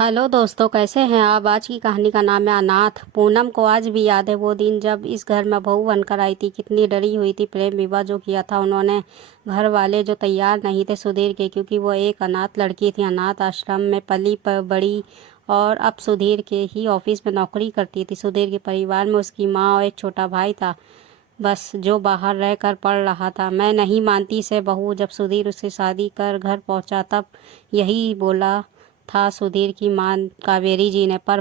Hello दोस्तों, कैसे हैं आप। आज की कहानी का नाम है अनाथ। पूनम को आज भी याद है वो दिन जब इस घर में बहू बनकर आई थी। कितनी डरी हुई थी। प्रेम विवाह जो किया था उन्होंने, घर वाले जो तैयार नहीं थे सुधीर के, क्योंकि वो एक अनाथ लड़की थी, अनाथ आश्रम में पली बड़ी। और अब सुधीर के ही ऑफिस में नौकरी करती थी। सुधीर के परिवार में उसकी माँ और एक छोटा भाई था, बस, जो बाहर रहकर पढ़ रहा था। मैं नहीं मानती से बहू। जब सुधीर उससे शादी कर घर पहुंचा तब यही बोला था सुधीर की माँ कावेरी जी ने। पर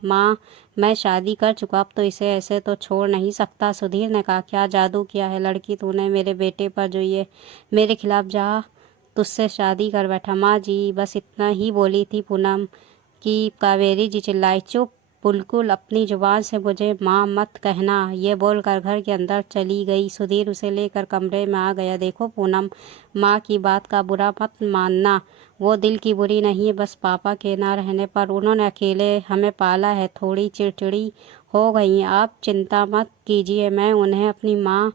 माँ, मैं शादी कर चुका, अब तो इसे ऐसे तो छोड़ नहीं सकता। सुधीर ने कहा, क्या जादू किया है लड़की तूने मेरे बेटे पर, जो ये मेरे खिलाफ जा तुझसे शादी कर बैठा। माँ जी, बस इतना ही बोली थी पूनम कि कावेरी जी चिल्लाई। चुप, बिल्कुल अपनी जुबान से मुझे माँ मत कहना। ये बोलकर घर के अंदर चली गई। सुधीर उसे लेकर कमरे में आ गया। देखो पूनम, माँ की बात का बुरा मत मानना। वो दिल की बुरी नहीं है, बस पापा के ना रहने पर उन्होंने अकेले हमें पाला है, थोड़ी चिड़चिड़ी हो गई हैं। आप चिंता मत कीजिए, मैं उन्हें अपनी माँ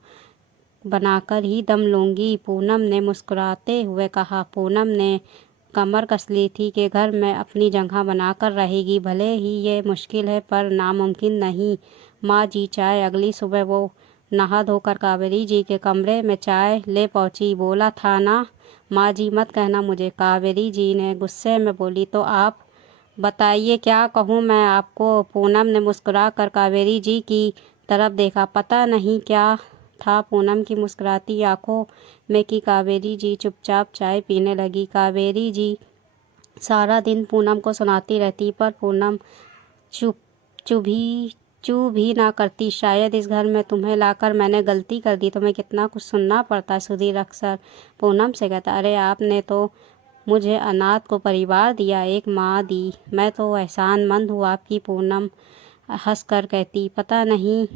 बनाकर ही दम लूंगी, पूनम ने मुस्कुराते हुए कहा। पूनम ने कमर कस ली थी कि घर में अपनी जगह बनाकर रहेगी। भले ही ये मुश्किल है पर नामुमकिन नहीं। माँ जी चाय। अगली सुबह वो नहा धोकर कावेरी जी के कमरे में चाय ले पहुंची। बोला था ना माँ जी मत कहना मुझे, कावेरी जी ने गुस्से में बोली। तो आप बताइए क्या कहूँ मैं आपको। पूनम ने मुस्कुरा कर कावेरी जी की तरफ देखा। पता नहीं क्या था पूनम की मुस्कुराती आंखों में कि कावेरी जी चुपचाप चाय पीने लगी। कावेरी जी सारा दिन पूनम को सुनाती रहती, पर पूनम चुप चुप ही चू भी ना करती। शायद इस घर में तुम्हें लाकर मैंने गलती कर दी, तुम्हें कितना कुछ सुनना पड़ता। सुधीर अक्सर पूनम से कहता, अरे आपने तो मुझे अनाथ को परिवार दिया, एक माँ दी, मैं तो एहसानमंद हूँ आपकी। पूनम हंस कर कहती, पता नहीं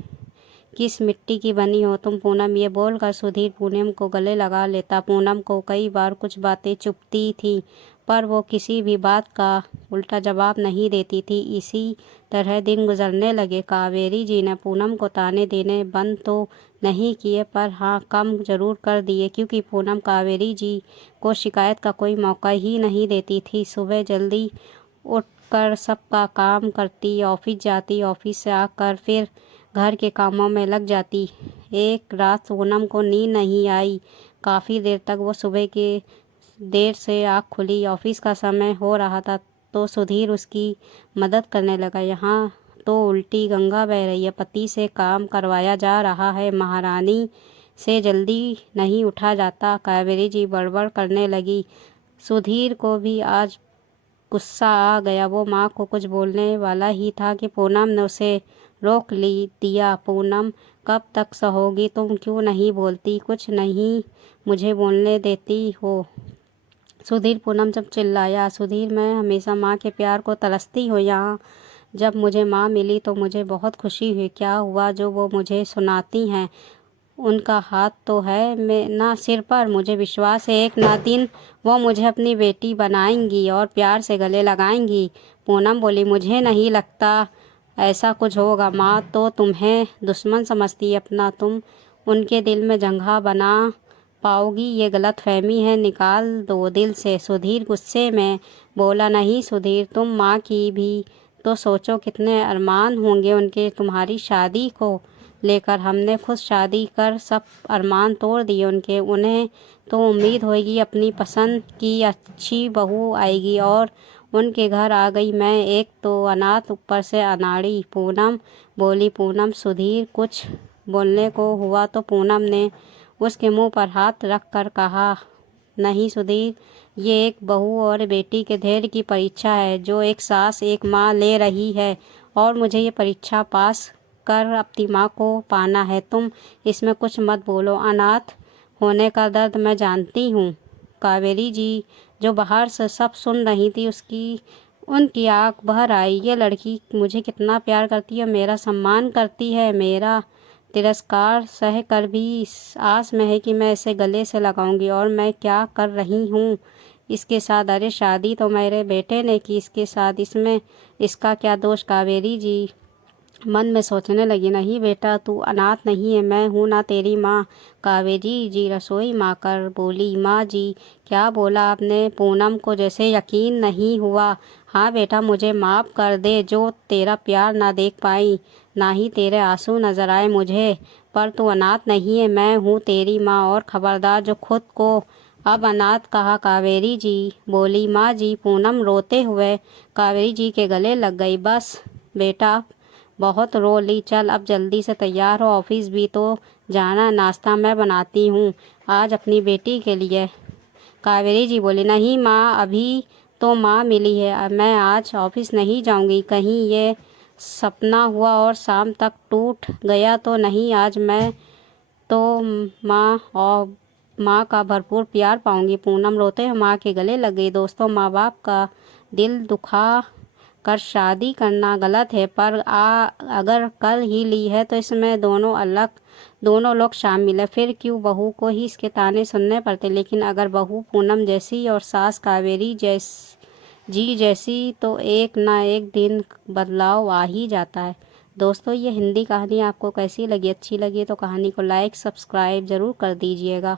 किस मिट्टी की बनी हो तुम पूनम। ये बोलकर सुधीर पूनम को गले लगा लेता। पूनम को कई बार कुछ बातें चुभती थी, पर वो किसी भी बात का उल्टा जवाब नहीं देती थी। इसी तरह दिन गुजरने लगे। कावेरी जी ने पूनम को ताने देने बंद तो नहीं किए, पर हाँ कम जरूर कर दिए, क्योंकि पूनम कावेरी जी को शिकायत का कोई मौका ही नहीं देती थी। सुबह जल्दी उठकर सबका काम करती, ऑफिस जाती, ऑफिस से आकर फिर घर के कामों में लग जाती। एक रात पूनम को नींद नहीं आई। काफ़ी देर तक वो सुबह के देर से आँख खुली। ऑफिस का समय हो रहा था तो सुधीर उसकी मदद करने लगा। यहाँ तो उल्टी गंगा बह रही है, पति से काम करवाया जा रहा है, महारानी से जल्दी नहीं उठा जाता, कावेरी जी बड़बड़ करने लगी। सुधीर को भी आज गुस्सा आ गया। वो माँ को कुछ बोलने वाला ही था कि पूनम ने उसे रोक ली दिया। पूनम, कब तक सहोगी तुम, क्यों नहीं बोलती, कुछ नहीं मुझे बोलने देती हो। सुधीर, पूनम जब चिल्लाया। सुधीर, मैं हमेशा माँ के प्यार को तरसती हूँ। यहाँ जब मुझे माँ मिली तो मुझे बहुत खुशी हुई। क्या हुआ जो वो मुझे सुनाती हैं। उनका हाथ तो है मैं ना सिर पर, मुझे विश्वास है एक ना दिन वो मुझे अपनी बेटी बनाएंगी और प्यार से गले लगाएंगी। पूनम बोली, मुझे नहीं लगता ऐसा कुछ होगा। माँ तो तुम्हें दुश्मन समझती है, अपना तुम उनके दिल में जगह बना पाओगी, ये गलत फहमी है, निकाल दो दिल से। सुधीर गुस्से में बोला, नहीं सुधीर, तुम माँ की भी तो सोचो, कितने अरमान होंगे उनके तुम्हारी शादी को लेकर। हमने खुद शादी कर सब अरमान तोड़ दिए उनके। उन्हें तो उम्मीद होगी अपनी पसंद की अच्छी बहू आएगी और उनके घर आ गई मैं, एक तो अनाथ ऊपर से अनाड़ी। पूनम बोली। पूनम, सुधीर कुछ बोलने को हुआ तो पूनम ने उसके मुंह पर हाथ रख कर कहा, नहीं सुधीर, ये एक बहू और बेटी के धैर्य की परीक्षा है जो एक सास एक माँ ले रही है, और मुझे ये परीक्षा पास कर अपनी माँ को पाना है। तुम इसमें कुछ मत बोलो। अनाथ होने का दर्द मैं जानती हूँ। कावेरी जी जो बाहर से सब सुन रही थी, उनकी आँख भर आई। ये लड़की मुझे कितना प्यार करती है, मेरा सम्मान करती है, मेरा तिरस्कार सह कर भी इस आस में है कि मैं इसे गले से लगाऊंगी। और मैं क्या कर रही हूँ इसके साथ। अरे शादी तो मेरे बेटे ने की इसके साथ, इसमें इसका क्या दोष। कावेरी जी मन में सोचने लगी, नहीं बेटा, तू अनाथ नहीं है, मैं हूँ ना तेरी माँ। कावेरी जी रसोई माँ कर बोली, माँ जी क्या बोला आपने? पूनम को जैसे यकीन नहीं हुआ। हाँ बेटा, मुझे माफ़ कर दे, जो तेरा प्यार ना देख पाई, ना ही तेरे आंसू नजर आए मुझे। पर तू अनाथ नहीं है, मैं हूँ तेरी माँ, और खबरदार जो खुद को अब अनाथ कहा। कावेरी जी बोली, माँ जी। पूनम रोते हुए कावेरी जी के गले लग गई। बस बेटा, बहुत रो ली, चल अब जल्दी से तैयार हो, ऑफिस भी तो जाना, नाश्ता मैं बनाती हूँ आज अपनी बेटी के लिए। कावेरी जी बोली, नहीं माँ, अभी तो माँ मिली है, अब मैं आज ऑफिस नहीं जाऊँगी। कहीं ये सपना हुआ और शाम तक टूट गया तो नहीं। आज मैं तो माँ और माँ का भरपूर प्यार पाऊंगी। पूनम रोते हुए माँ के गले लग गई। दोस्तों, माँ बाप का दिल दुखा कर शादी करना गलत है, पर अगर कर ही ली है तो इसमें दोनों लोग शामिल है, फिर क्यों बहू को ही इसके ताने सुनने पड़ते। लेकिन अगर बहू पूनम जैसी और सास कावेरी जैसी तो एक ना एक दिन बदलाव आ ही जाता है। दोस्तों, ये हिंदी कहानी आपको कैसी लगी? अच्छी लगी तो कहानी को लाइक सब्सक्राइब ज़रूर कर दीजिएगा।